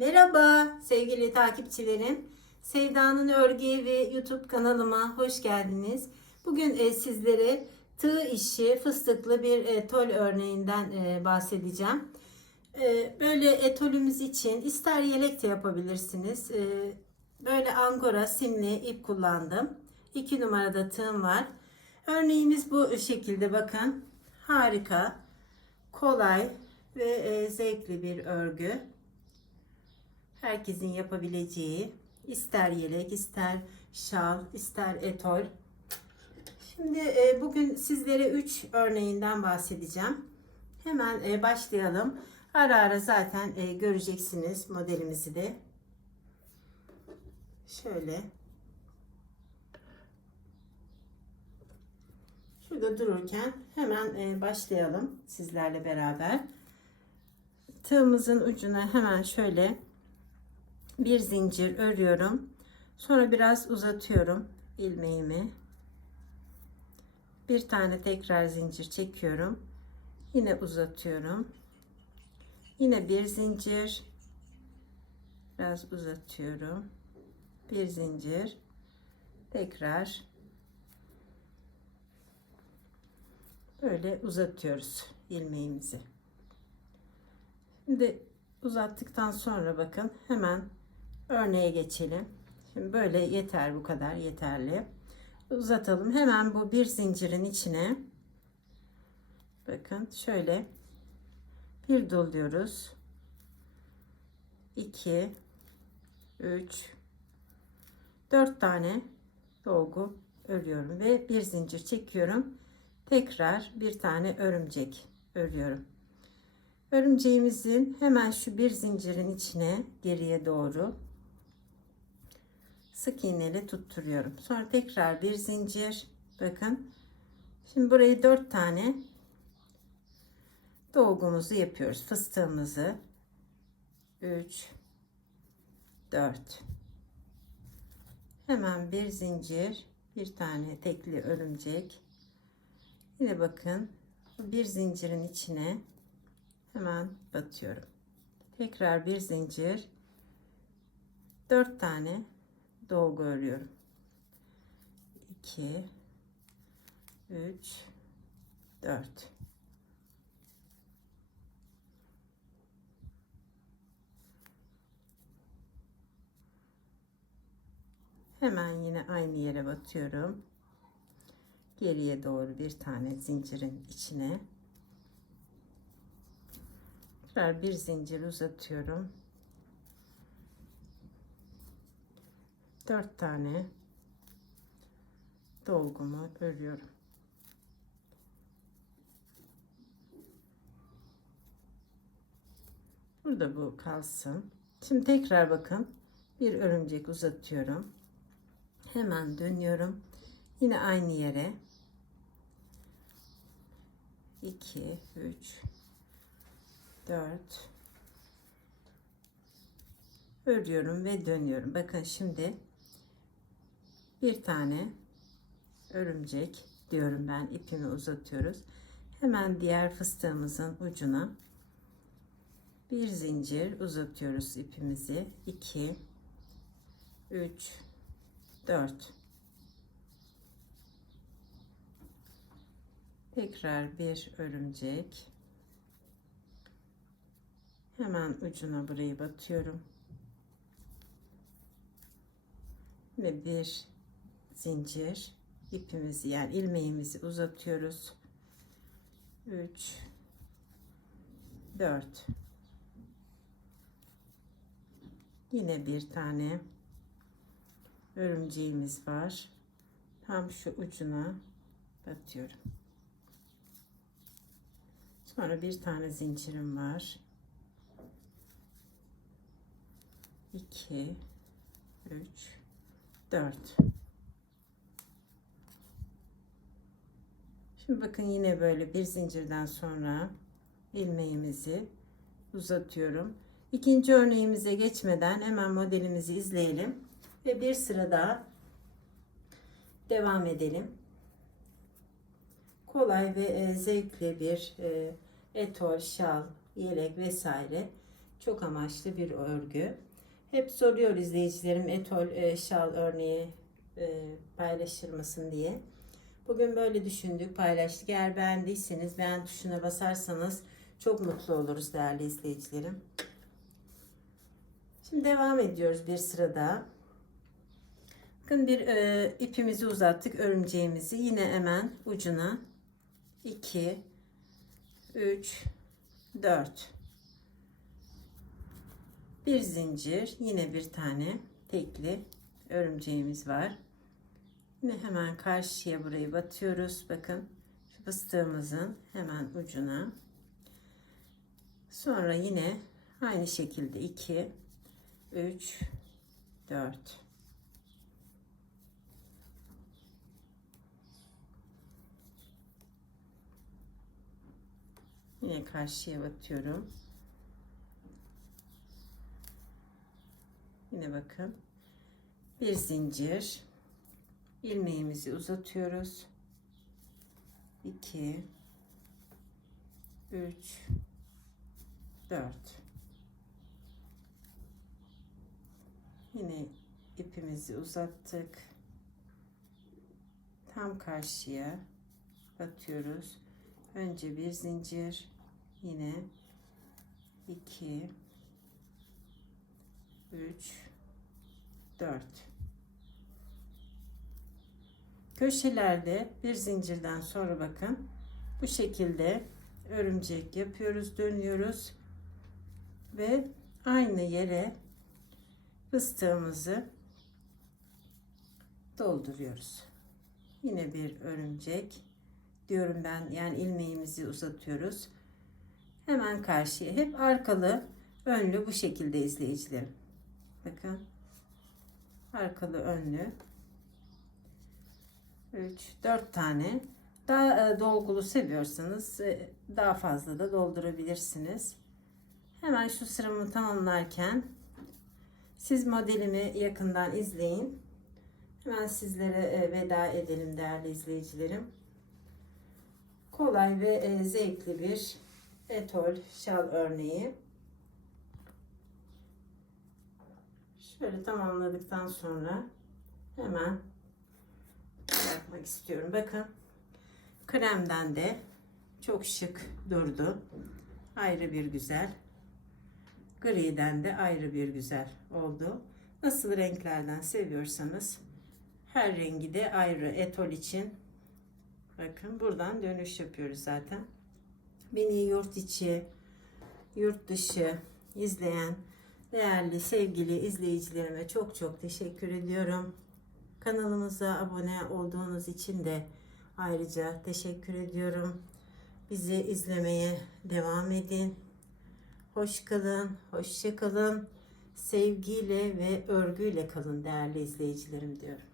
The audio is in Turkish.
Merhaba sevgili takipçilerim. Sevda'nın Örgü ve YouTube kanalıma hoş geldiniz. Bugün e, sizlere tığ işi fıstıklı bir etol örneğinden e, bahsedeceğim. E, böyle etolümüz için ister yelek de yapabilirsiniz. Böyle angora simli ip kullandım. 2 numarada tığım var. Örneğimiz bu şekilde bakın. Harika, kolay ve zevkli bir örgü herkesin yapabileceği ister yelek ister şal ister etol. Şimdi e, bugün sizlere 3 örneğinden bahsedeceğim. Hemen e, başlayalım. Ara ara zaten e, göreceksiniz modelimizi de. Şöyle. Şurada dururken hemen e, başlayalım sizlerle beraber. Tığımızın ucuna hemen şöyle bir zincir örüyorum. Sonra biraz uzatıyorum ilmeğimi. Bir tane tekrar zincir çekiyorum. Yine uzatıyorum. Yine bir zincir. Biraz uzatıyorum. Bir zincir. Tekrar böyle uzatıyoruz ilmeğimizi. Şimdi uzattıktan sonra bakın hemen örneğe geçelim. Şimdi böyle yeter bu kadar yeterli. Uzatalım. Hemen bu bir zincirin içine bakın şöyle bir doluyoruz. 2 3 4 tane dolgu örüyorum ve bir zincir çekiyorum. Tekrar bir tane örümcek örüyorum. Örümceğimizin hemen şu bir zincirin içine geriye doğru sık iğneyle tutturuyorum. Sonra tekrar bir zincir. Bakın. Şimdi burayı dört tane dolgumuzu yapıyoruz. Fıstığımızı 3 4 Hemen bir zincir, bir tane tekli örümcek. Yine bakın bir zincirin içine hemen batıyorum. Tekrar bir zincir. Dört tane dolgu örüyorum. 2 3 4 Hemen yine aynı yere batıyorum. Geriye doğru bir tane zincirin içine tekrar bir zincir uzatıyorum. 4 tane dolgumu örüyorum. Burada bu kalsın. Şimdi tekrar bakın. Bir örümcek uzatıyorum. Hemen dönüyorum. Yine aynı yere. 2 3 4 örüyorum ve dönüyorum. Bakın şimdi bir tane örümcek diyorum ben ipimi uzatıyoruz. Hemen diğer fıstığımızın ucuna bir zincir uzatıyoruz ipimizi. 2 3 4 Tekrar bir örümcek. Hemen ucuna burayı batıyorum. Ve bir zincir ipimizi yani ilmeğimizi uzatıyoruz. 3 4 Yine bir tane örümceğimiz var. Tam şu ucuna batıyorum. Sonra bir tane zincirim var. 2 3 4 Şimdi bakın yine böyle bir zincirden sonra ilmeğimizi uzatıyorum. İkinci örneğimize geçmeden hemen modelimizi izleyelim ve bir sıra daha devam edelim. Kolay ve e, zevkli bir e, etol, şal, yelek vesaire Çok amaçlı bir örgü. Hep soruyor izleyicilerim etol e, şal örneği paylaşır mısın diye. Bugün böyle düşündük, paylaştık. Eğer beğendiyseniz beğen tuşuna basarsanız çok mutlu oluruz değerli izleyicilerim. Şimdi devam ediyoruz bir sırada. Bakın bir e, ipimizi uzattık örümceğimizi yine hemen ucuna 2 3 4 bir zincir yine bir tane tekli örümceğimiz var. Yine hemen karşıya burayı batıyoruz. Bakın şu fıstığımızın hemen ucuna. Sonra yine aynı şekilde 2 3 4 Yine karşıya batıyorum. Yine bakın. Bir zincir. İlmeğimizi uzatıyoruz. 2 3 4 Yine ipimizi uzattık. Tam karşıya batıyoruz. Önce bir zincir, yine 2 3 4 Köşelerde bir zincirden sonra bakın bu şekilde örümcek yapıyoruz, dönüyoruz ve aynı yere fıstığımızı dolduruyoruz. Yine bir örümcek diyorum ben yani ilmeğimizi uzatıyoruz. Hemen karşıya hep arkalı önlü bu şekilde izleyicilerim. Bakın arkalı önlü 3 4 tane daha e, dolgulu seviyorsanız e, daha fazla da doldurabilirsiniz. Hemen şu sıramı tamamlarken siz modelimi yakından izleyin. Hemen sizlere e, veda edelim değerli izleyicilerim. Kolay ve zevkli bir etol şal örneği. Şöyle tamamladıktan sonra hemen bırakmak istiyorum. Bakın kremden de çok şık durdu. Ayrı bir güzel. Griden de ayrı bir güzel oldu. Nasıl renklerden seviyorsanız her rengi de ayrı etol için bakın buradan dönüş yapıyoruz zaten. Beni yurt içi, yurt dışı izleyen değerli sevgili izleyicilerime çok çok teşekkür ediyorum. Kanalımıza abone olduğunuz için de ayrıca teşekkür ediyorum. Bizi izlemeye devam edin. Hoş kalın, hoşça kalın. Sevgiyle ve örgüyle kalın değerli izleyicilerim diyorum.